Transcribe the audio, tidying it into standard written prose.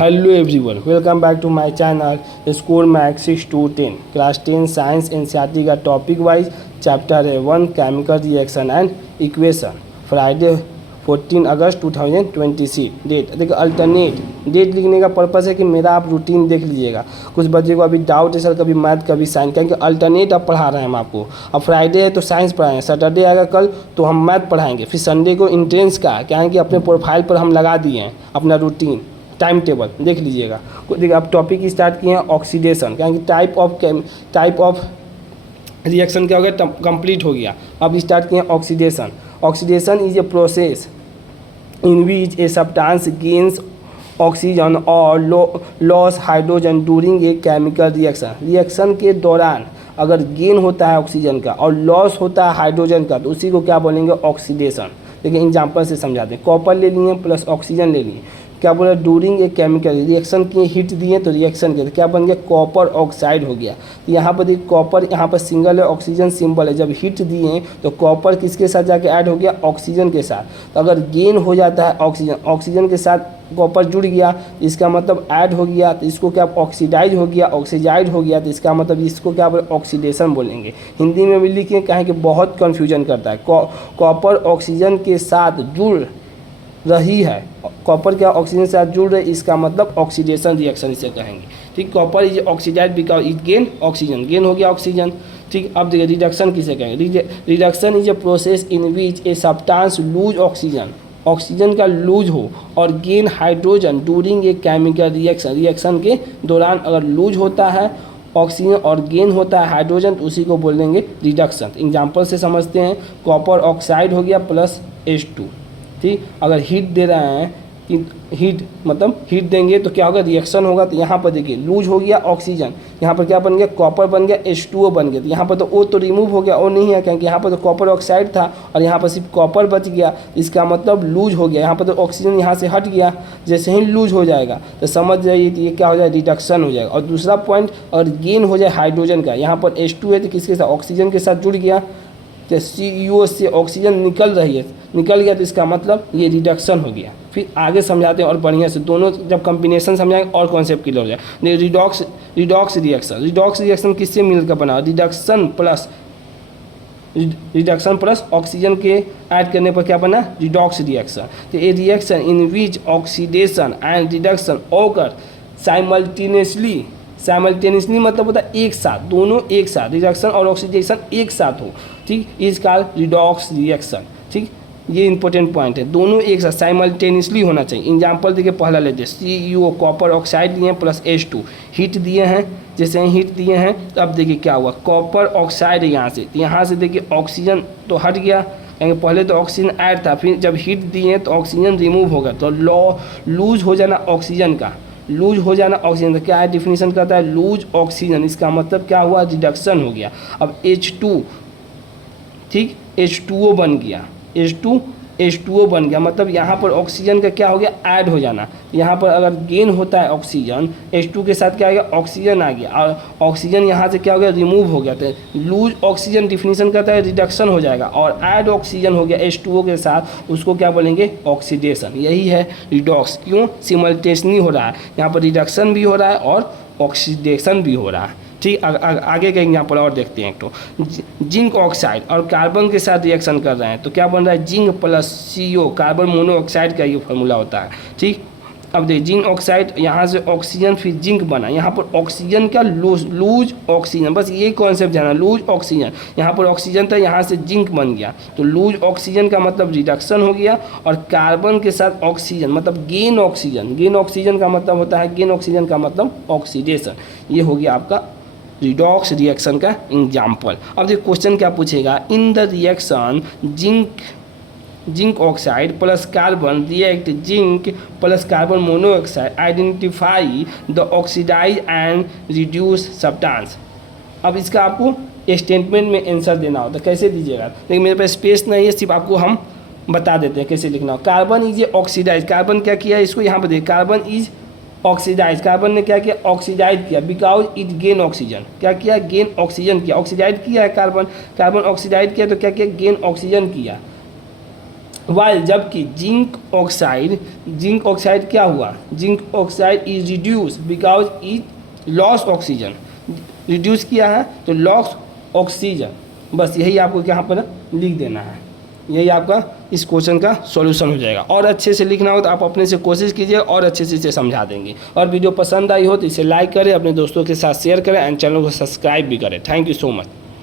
Hello everyone, welcome back to my channel Score Max 6 to 10 Class 10 Science NCERT का topic wise chapter है 1 chemical reaction and equation Friday 14 अगस्त 2026 date. देखिए alternate date लिखने का purpose है कि मेरा आप रूटीन देख लीजिएगा। कुछ बच्चे को अभी डाउट है सर, कभी मैथ कभी साइंस, क्योंकि अल्टरनेट अब पढ़ा रहे हैं हम आपको। अब फ्राइडे है तो साइंस पढ़ाएंगे, सैटरडे आएगा कल तो हम मैथ पढ़ाएंगे, फिर संडे को इंट्रेंस का क्या है कि अपने प्रोफाइल पर हम लगा दिए हैं अपना रूटीन टाइम टेबल देख लीजिएगा। देखिए अब टॉपिक स्टार्ट किए हैं ऑक्सीडेशन, क्या कि टाइप ऑफ रिएक्शन क्या हो गया, कंप्लीट हो गया। अब स्टार्ट किए हैं oxidation. Oxidation is a process in which a substance gains oxygen और loss hydrogen during a chemical reaction. Reaction के दौरान अगर गेन होता है ऑक्सीजन का और लॉस होता है हाइड्रोजन का तो उसी को क्या बोलेंगे, ऑक्सीडेशन। देखिए एग्जांपल से समझाते हैं। कॉपर ले लिए प्लस ऑक्सीजन ले लिए, क्या बोला, डूरिंग ए केमिकल रिएक्शन की हिट दिए तो रिएक्शन के तो क्या बन गया, कॉपर ऑक्साइड हो गया। तो यहाँ पर देखिए कॉपर यहाँ पर सिंगल है, ऑक्सीजन सिंबल है। जब हिट दिए तो कॉपर किसके साथ जाके ऐड हो गया, ऑक्सीजन के साथ। तो अगर गेन हो जाता है ऑक्सीजन के साथ कॉपर जुड़ गया इसका मतलब ऐड हो गया, तो इसको क्या ऑक्सीडाइज हो गया तो इसका मतलब इसको क्या बोले, ऑक्सीडेशन बोलेंगे। हिंदी में भी लिखिए, कहें कि बहुत कन्फ्यूजन करता है। कॉपर ऑक्सीजन के साथ जुड़ रही है, कॉपर क्या ऑक्सीजन के साथ जुड़ रही, इसका मतलब ऑक्सीडेशन रिएक्शन इसे कहेंगे। ठीक, copper is oxidise because it gain oxygen, gain हो गया ऑक्सीजन। ठीक, अब देखिए रिडक्शन किसे कहेंगे। Reduction is a process in which a substance lose oxygen का लूज हो और gain hydrogen during a chemical reaction के दौरान अगर लूज होता है ऑक्सीजन और गेन होता है हाइड्रोजन तो उसी को बोलेंगे रिडक्शन। एग्जाम्पल से समझते हैं, कॉपर ऑक्साइड हो गया प्लस H2। ठीक, अगर हीट दे रहे हैं कि हीट देंगे तो क्या होगा, रिएक्शन होगा। तो यहाँ पर देखिए लूज हो गया ऑक्सीजन, यहाँ पर क्या बन गया, कॉपर बन गया, H2O बन गया। तो यहाँ पर तो O तो रिमूव हो गया, O नहीं है क्योंकि यहाँ पर तो कॉपर ऑक्साइड था और यहाँ पर सिर्फ कॉपर बच गया, इसका मतलब लूज हो गया। यहाँ पर तो ऑक्सीजन यहाँ से हट गया, जैसे ही लूज हो जाएगा तो समझ जाइए तो ये क्या हो जाए, रिडक्शन हो जाएगा। और दूसरा पॉइंट, अगर गेन हो जाए हाइड्रोजन का, यहाँ पर H2 है तो किसके साथ, ऑक्सीजन के साथ जुड़ गया, तो CO से ऑक्सीजन निकल गया तो इसका मतलब ये रिडक्शन हो गया। फिर आगे समझाते हैं और बढ़िया से, दोनों जब कॉम्बिनेशन समझाएंगे और कॉन्सेप्ट क्लियर हो जाए। रिडॉक्स रिएक्शन किससे मिलकर बना, रिडक्शन प्लस ऑक्सीजन के ऐड करने पर क्या बना, रिडॉक्स रिएक्शन। तो ये reaction in which oxidation and reduction ओकर साइमल्टेनियसली मतलब होता है एक साथ, दोनों एक साथ, रिडक्शन और ऑक्सीडेशन एक साथ हो। ठीक, इज कॉल्ड रिडॉक्स रिएक्शन। ठीक, ये इंपॉर्टेंट पॉइंट है, दोनों एक साथ साइमल्टेनियसली होना चाहिए। एग्जांपल देखिए, पहला लेते हैं CO कॉपर ऑक्साइड लिए प्लस H2 हीट दिए हैं। जैसे हीट दिए हैं तो अब देखिए क्या हुआ, कॉपर ऑक्साइड यहाँ से देखिए ऑक्सीजन तो हट गया क्योंकि पहले तो ऑक्सीजन ऐड था, फिर जब हीट दिए तो ऑक्सीजन रिमूव होगा। तो लूज हो जाना ऑक्सीजन का, क्या है, डिफिनीशन करता है लूज ऑक्सीजन, इसका मतलब क्या हुआ, रिडक्शन हो गया। अब H2, ठीक, H2O बन गया, H2O बन गया, मतलब यहाँ पर ऑक्सीजन का क्या हो गया, ऐड हो जाना। यहाँ पर अगर गेन होता है ऑक्सीजन, H2 के साथ क्या आ गया, ऑक्सीजन आ गया और ऑक्सीजन यहाँ से क्या हो गया, रिमूव हो गया। तो लूज ऑक्सीजन डिफिनीशन करता है रिडक्शन हो जाएगा, और ऐड ऑक्सीजन हो गया H2O के साथ, उसको क्या बोलेंगे, ऑक्सीडेशन। यही है रिडॉक्स। क्यों, सिमल्टेनियसली हो रहा है, यहाँ पर रिडक्शन भी हो रहा है और ऑक्सीडेशन भी हो रहा है। ठीक, आगे का एग्जाम्पल और देखते हैं। एक तो जिंक ऑक्साइड और कार्बन के साथ रिएक्शन कर रहे हैं तो क्या बन रहा है, zinc plus CO carbon monoxide का ये फॉर्मूला होता है। ठीक, अब देखिए जिंक ऑक्साइड, यहाँ से ऑक्सीजन फिर जिंक बना, यहाँ पर ऑक्सीजन का लूज ऑक्सीजन, बस ये कॉन्सेप्ट जाना, लूज ऑक्सीजन, यहाँ पर ऑक्सीजन था, यहाँ से जिंक बन गया तो लूज ऑक्सीजन का मतलब रिडक्शन हो गया, और कार्बन के साथ ऑक्सीजन मतलब गेन ऑक्सीजन का मतलब होता है, गेन ऑक्सीजन का मतलब ऑक्सीडेशन। ये हो गया आपका रिडॉक्स रिएक्शन का एग्जाम्पल। अब देखिए क्वेश्चन क्या पूछेगा, in the reaction zinc oxide plus carbon react zinc plus carbon monoxide, identify the oxidise and reduce substance. अब इसका आपको स्टेटमेंट में आंसर देना होता है, कैसे दीजिएगा, लेकिन मेरे पास स्पेस नहीं है, सिर्फ आपको हम बता देते हैं कैसे लिखना हो। Carbon is a oxidise, carbon क्या किया, इसको यहाँ पर देखिए, कार्बन इज ऑक्सीडाइज, कार्बन ने क्या किया, ऑक्सीडाइज किया, बिकॉज इट गेन ऑक्सीजन, क्या किया, गेन ऑक्सीजन किया, ऑक्सीडाइज किया है कार्बन ऑक्सीडाइज किया तो क्या किया, गेन ऑक्सीजन किया। वाइल जबकि जिंक ऑक्साइड क्या हुआ, zinc oxide is reduce because it loss oxygen, reduce किया है तो लॉस ऑक्सीजन। बस यही आपको यहाँ पर लिख देना है, यही आपका इस क्वेश्चन का सॉल्यूशन हो जाएगा। और अच्छे से लिखना हो तो आप अपने से कोशिश कीजिए और अच्छे से इसे समझा देंगे। और वीडियो पसंद आई हो तो इसे लाइक करें, अपने दोस्तों के साथ शेयर करें एंड चैनल को सब्सक्राइब भी करें। Thank you so much.